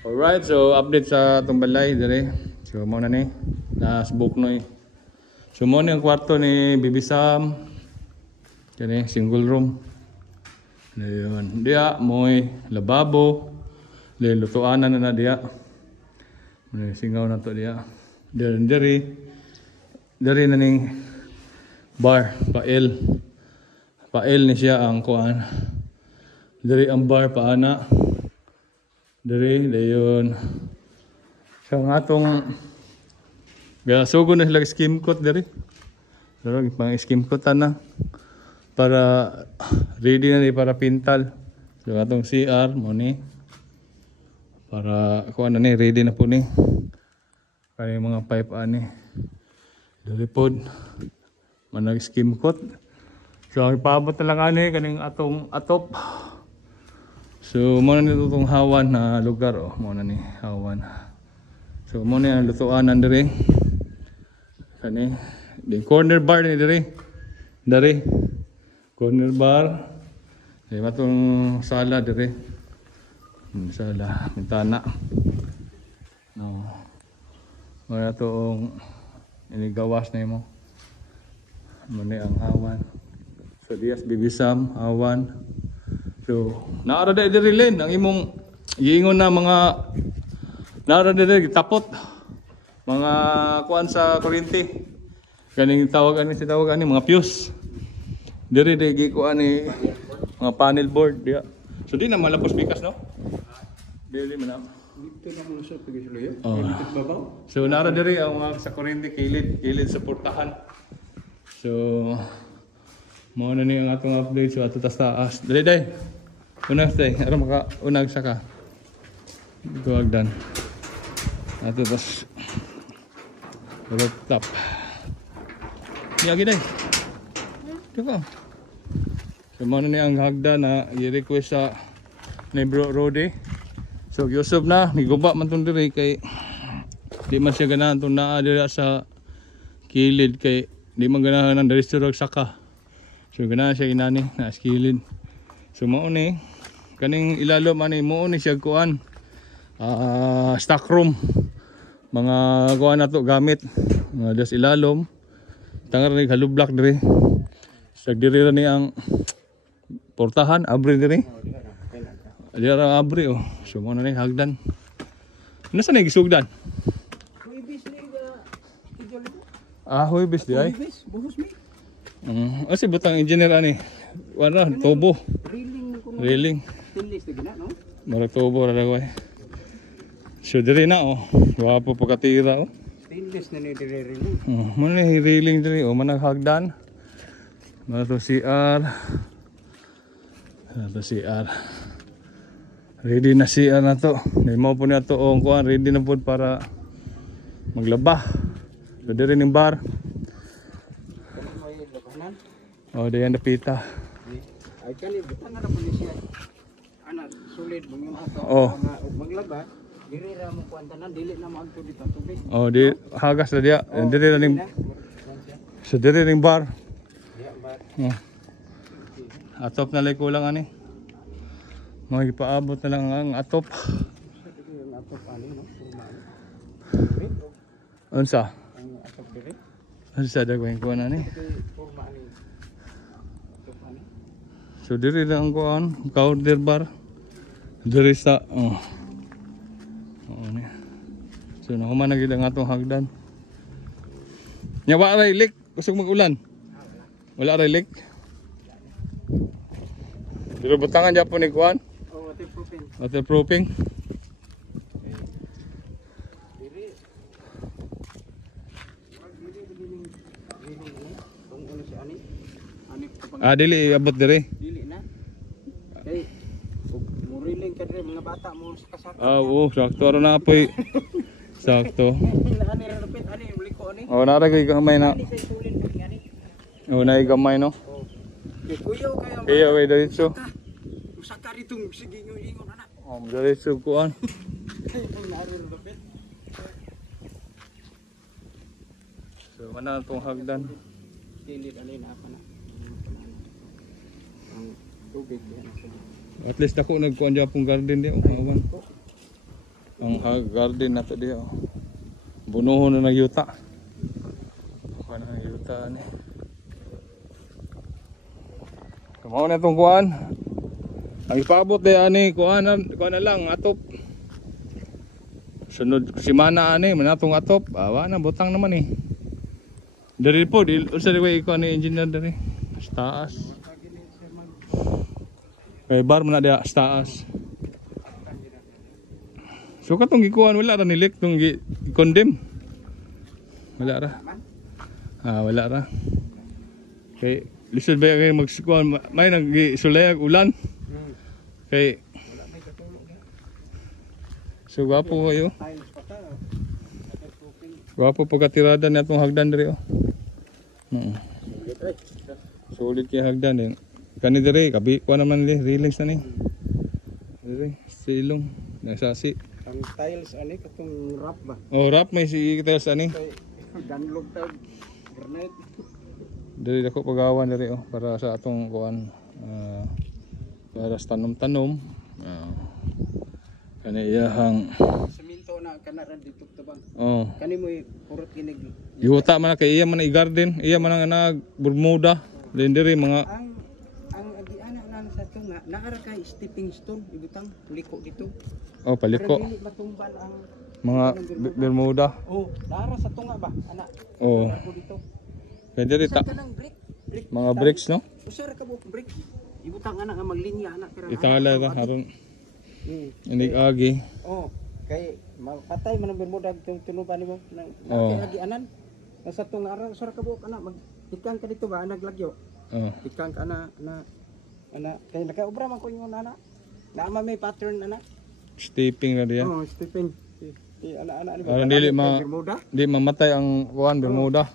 Alright, so update sa itong balay dire. So mo na ni nas Buknoy. So mo ni ang kwarto ni Bibi Sam. Kani single room. Ayun, dia moy lababo. Le lutuanan na dia. May singaw na to dia. Diri na ning bar, pael ni siya ang kuan. Diri ang bar paana. Diri dayon. So ang atong sugo na sila skim coat diri. Pero pang skim coatan na para ready na ni para pintal. So atong CR mo ni para kuan na ni ready na po ni. Kay mga pipe ani. Diri pod manag skim coat. So ipaabot na lang ani kaning atong atop. So mo na nito tong hawan na lugar mo na ni hawan. So mo na ang lutuanan diri. Kani di corner bar ni diri. Dari corner bar. Di matong sala diri. Sala bintana. No. Wala tong inigawas na mo. Mo ni ang hawan. So dias Bibi Sam hawan. So, naara diri len ang imong giingon na mga naara diri tapot mga kuan sa kuryente. Kaning tawag ani mga fuse. Diri gi kuan ni mga panel board dia. So di na malapos bikas no? Dili man na. Dito na mo sa pagisuloy. Dito babaw. So naara diri ang mga sa kuryente kilid suportahan. So mao na ni ang atong update so ato taas. Dali. Unag stay, aron maka unag saka. Duagdan. Ato tas rooftop. Yagi day. Diba? So mao na ni ang hagdan na i-request sa ni Bro Rode. So Yusuf na niguba man tong diri kay di man siya ganahan tong naa diri sa kilid kay di man ganahan ang diri saka. So ganahan siya inani na sa kilid. So mao ni kaning ilalom ani mo ni siya kuan stock room mga kuan nato gamit mga das ilalom tangar ni halublak diri sa diri ra ni ang portahan abri diri dira abri so mo na ni hagdan nasa ni gisugdan Huibis ni huibis di ay buhos mi. Asi butang engineer ani wala tubo railing Tinlis na gina, no? marag tubo ra daw ay so diri na wapo pagkatira Stainless na ni dire-railing. Mo ni railing diri manag hagdan na to CR ready na CR na to may mo po na to kuan ready na po para maglaba so diri ning bar diyan na pita ay kani butang na po ni siya ana solid mong ato maglaba diri ra mo kuan tanan dili na mo adto dito tubig di hagas na dia diri na ning so diri ning bar atop na lay kulang ani mo ipaabot na lang ang atop unsa dagway ko na ni so diri lang kuan counter bar diri sa so nahuman na gid ang atong hagdan nya wa ray leak kusog mag-ulan wala ray leak diro butangan japon ni kuan waterproofing dili abot diri dili na kay muriling ka diri mga bata mo sakasaka sakto ra na apoy sakto ani ra lupit ani muliko ani nara kay gamay na nay gamay no kuyo kaya way diretso usaka ditong sige ingon ana diretso kuan nari ra lupit so mana tong hagdan kilid ali na pa na tubig yan. At least ako nagkuhan dyan pong garden di. Awan. Ang garden na to diya. Oh. Bunuhon na nagyuta. Kuan na yuta ni. Kamo na tong kuan. Ang ipaabot day ani kuan na lang atop. Sunod simana ani manatong atop. Awa na butang naman eh. Dari po di usa di ko ni engineer dari. Taas. Kay bar man na dia taas. So katong gikuan wala ra nilik tong gi-condemn. Wala ra. Wala ra. Kay lisod ba kay magsikuan may nagisulayag ulan. Kay so gwapo kayo. Gwapo pagkatirada ni atong hagdan diri oh. Solid kay hagdan din. Kani diri kabi kuan naman ni railings na ni. Diri silong nasasi. Ang tiles ani katong wrap ba? Oh, wrap may si tiles ani. Danlog tag granite. Diri dako pagawan diri oh para sa atong kuan para sa tanom-tanom. Kani iyahang Semento na kana ra dito tabang. oh. Kani mo purot ginig. Ihuta man kay iya man i-garden, iya man ang Bermuda. Din diri mga Ang agiana na sa tunga naara kay stepping stone ibutang liko dito. oh paliko. Para dili matumbal ang Mga Bermuda. oh, naara sa tunga ba ana. Oh. Dito. Kaya diri ta Kanang brick. mga bricks no. Usara ka buok brick. Ibutang ana nga maglinya ana kira. Itala ta haron inig agi. Oh, kay mapatay man ang Bermuda tunuban nimo nang Oh. agi anan. Nasa tunga ara usara ka buok ana magtikang ka dito ba naglagyo. Oh. Tikang ka na kay nakaubra man ko ingon ana. Naama may pattern ana. Stepping na diya. Oh, Stephen. Ana ni Para dili Bermuda. di mamatay ang kuan Bermuda.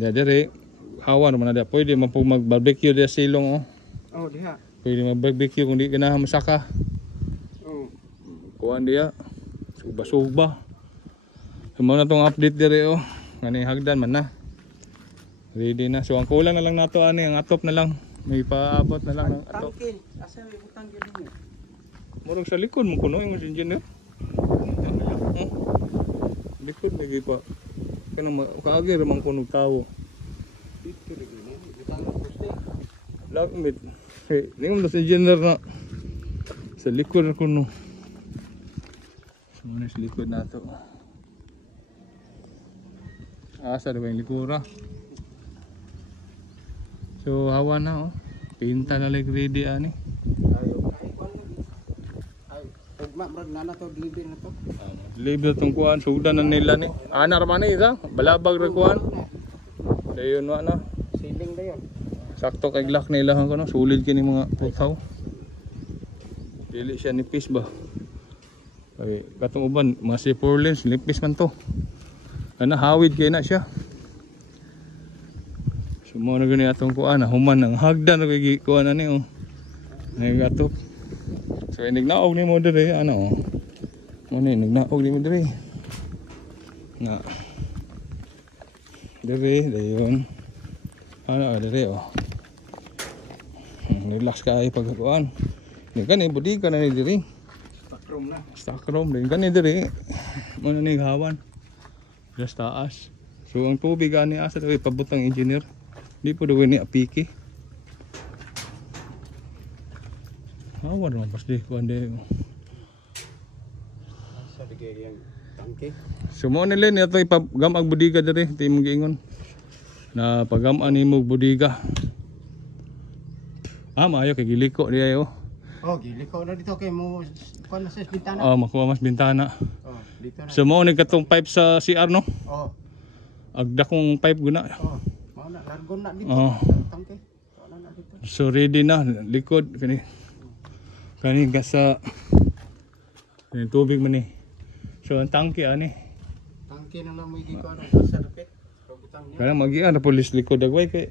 Ya diri hawan man na dia. Pwede man po mag-barbecue dia silong oh. Oh, diha. Pwede mag-barbecue kung di ganahan masaka. Oh. Kuan dia. Suba-suba. Mo na tong update diri oh. Ngani hagdan man na. Ready na. So ang kulang na lang nato ani ang atop na lang. May paabot na lang ng atop. Tangke, asa may butang gyud niyo. Murag sa likod mo kuno yung engineer. Likod lagi pa. Kanang kaagi ra man kuno tawo. Dito rin ni butang ng poste. Lagmit. Hey, ningom sa engineer na sa likod ra kuno. Sumana sa likod nato. Asa daw yung likura. So hawa na oh. Pinta na like ready ani. Ugma brad nana to deliver na to. Libre tong kuan sudan na nila ni. Ana ra man ni isa. Balabag ra kuan. Dayon wa na. Ceiling dayon. Sakto kay glock nila han kuno. Sulid kini mga putaw. Dili siya nipis ba. Kay katong uban mga 4 lanes nipis man to. Ana hawid kay na siya. Sumo na gani atong kuan human ang hagdan kay kuan ani oh. Nagato. So nignaog ni mo diri ano oh. Mo ni nignaog ni mo diri. Na. Diri dayon. Ano diri oh. Relax ka ay pagkuan. Ni kani budi ka na ni diri. Stockroom na. Stockroom din kani diri. Mo na ni hawan. Just taas. So ang tubig ani asa daw pabutang engineer. Di po daw ni apiki. Hawan naman pas di kuan di. Sa digay yang tangke. So mo nila ni ato ipagam ang budiga diri, ti mo giingon. Na pagam-an nimo budiga. Maayo kay giliko di ayo. Oh, giliko na dito kay mo kuan na sa bintana. Oh, makuha mas bintana. Oh, dito na. So mo ni katong pipe sa CR no? Oh. Agda kong pipe guna. Oh, mao na largo na dito. Oh. Tangke. So na dito. So ready na likod kani. Kani gasa kani tubig man ni. So ang tangke ani. Tangke na lang mo giko ano sa dapit. Butang niya. Kana magian na pulis likod dagway kay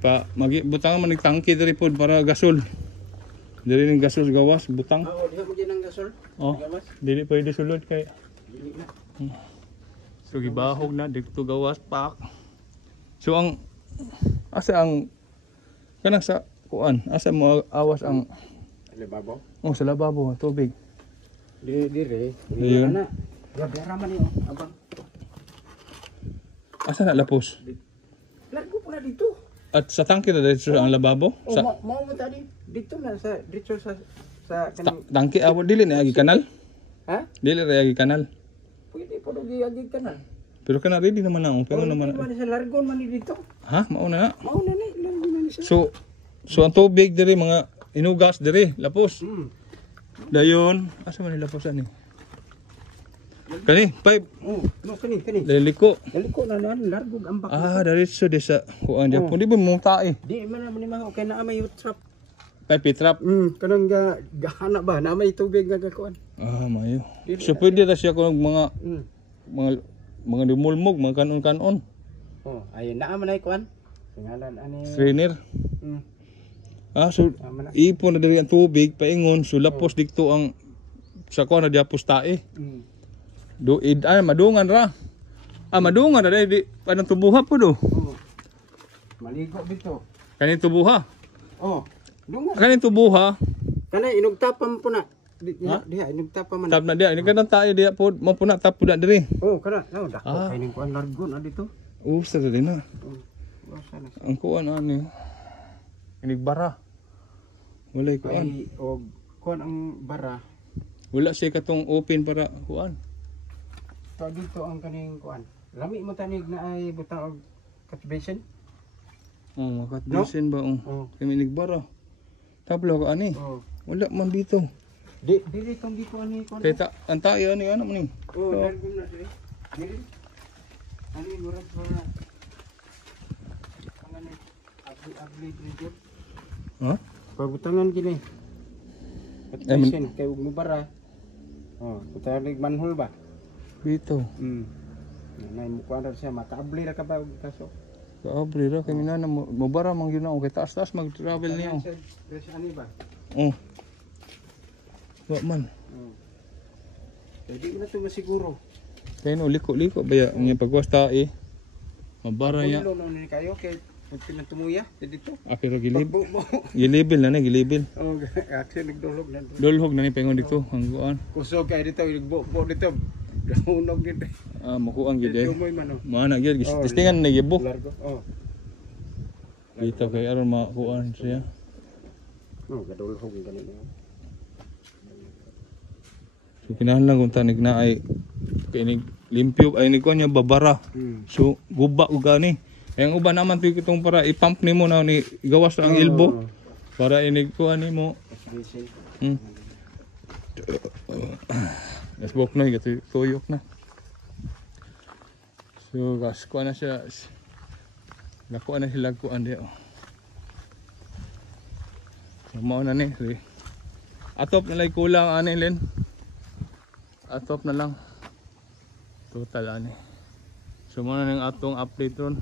pa magi butang man ni tangke diri pod para gasol. Diri ning gasol gawas butang. Oh, diha mo din ang gasol. Oh. Gawas. Dili pwede sulod kay Dili na. so gibahog na dito gawas pak. So ang asa ang kanang sa kuan asa mo awas ang Lababo. oh sa lababo ang tubig. Dire. Ayun. Ana. Grabe raman niyo, abang. Asa na lapos? Largo po na dito. At sa tangke na dito ang lababo? Oh, Sa mau mo tadi dito na sa dito sa kaning tangke awo dili na agi kanal? ha? Dili ra agi kanal. Pwede po dogi agi kanal. Pero kana ready naman na ang pero naman. Man sa largon man ni dito. Ha, mauna na. Mao na ni largo na ni siya. So ang tubig diri mga inugas diri lapos. Hmm. Dayon, asa man ni laposan ni? Kani, pipe. Oh, no kani. Daliko. Dali ko na largo ang bak. Diretso di sa kuan dia. Pwede ba mo tae? Di man ni mga okay na may trap. Pipe trap. Kanang gahana ba na may tubig nga gakuan. Mayo. So pwede ra siya kung mga Hmm. mga dumulmog, mga kanon-kanon. Oh, ayun na man ay kuan. Ngalan ani. Trainer. Hmm. So Tama na. ipon na diri ang tubig paingon so lapos dikto ang sa kuan na diapos tae. Hmm. Madungan ra. Madungan ra di panang tubuha po do. Oh. Maligo dito. Kanin tubuha. Oh, dungan. Kanin tubuha. Kana inugtapam po na. Diha inugtapam man. Tap na dia ini kanang tae dia po mapuna tap po na diri. Oh, kana. No, dako kay ning kuan largo na dito. Sa diri na. Oh. Sana. Ang kuan ani. Inigbara. Walay kuan. Ay og kuan ang bara. Wala siya katong open para kuan. So dito ang kaning kuan. Lami mo tanig na ay butang og catch basin. Makatbisin ba Oh. kami inigbara. Tablo ka ani. Oh. Wala man dito. Dili tong dito ani kuan. Kaya ang tayo ani ano man ni. Oh, largo na dili. Dili. Ani murag para ang agli dito. Ha? Pabutangan kini. Catch Eh, basin kay ug mubara. Oh, butanig manhole ba? Dito. Nanay mo kuan ra siya makaabli ra ka ba og kaso. Kaabri ra kami na mabara man gyud na kay taas-taas mag-travel niya. Dress ani ba? Wa man. Kaya di na to masiguro. Kaya no liko-liko baya ang pagwas tae. Mabara niya. Pulo ni kayo kay pagka tumuya dito. Pero gilib. Pagbo mo. Gilibil na ni gilibil. Oh, action nagdulog na. Dulhog na ni pengon dito ang kuan. Kusog kay dito igbo dito. Gaunog dito. Makuan gyud eh. Tumoy man oh. Mana gyud testingan na gibo. Largo. Oh. Dito kay aron makuan siya. Oh, gadulhog ganito. So kinahanglan kung tanig na ay kinig limpyo ay ni kuan niya babara. So guba ug gani. Ay ang uban naman tuy kitong para i-pump nimo na ni gawas ang elbow para inig kuan nimo. Nasbok na gato tuyok na. So gas kuan na siya. Nakuha na sila kuan di. So mao na ni. Atop na lay kulang ani len. Atop na lang. Total ani. So muna ng atong update ron.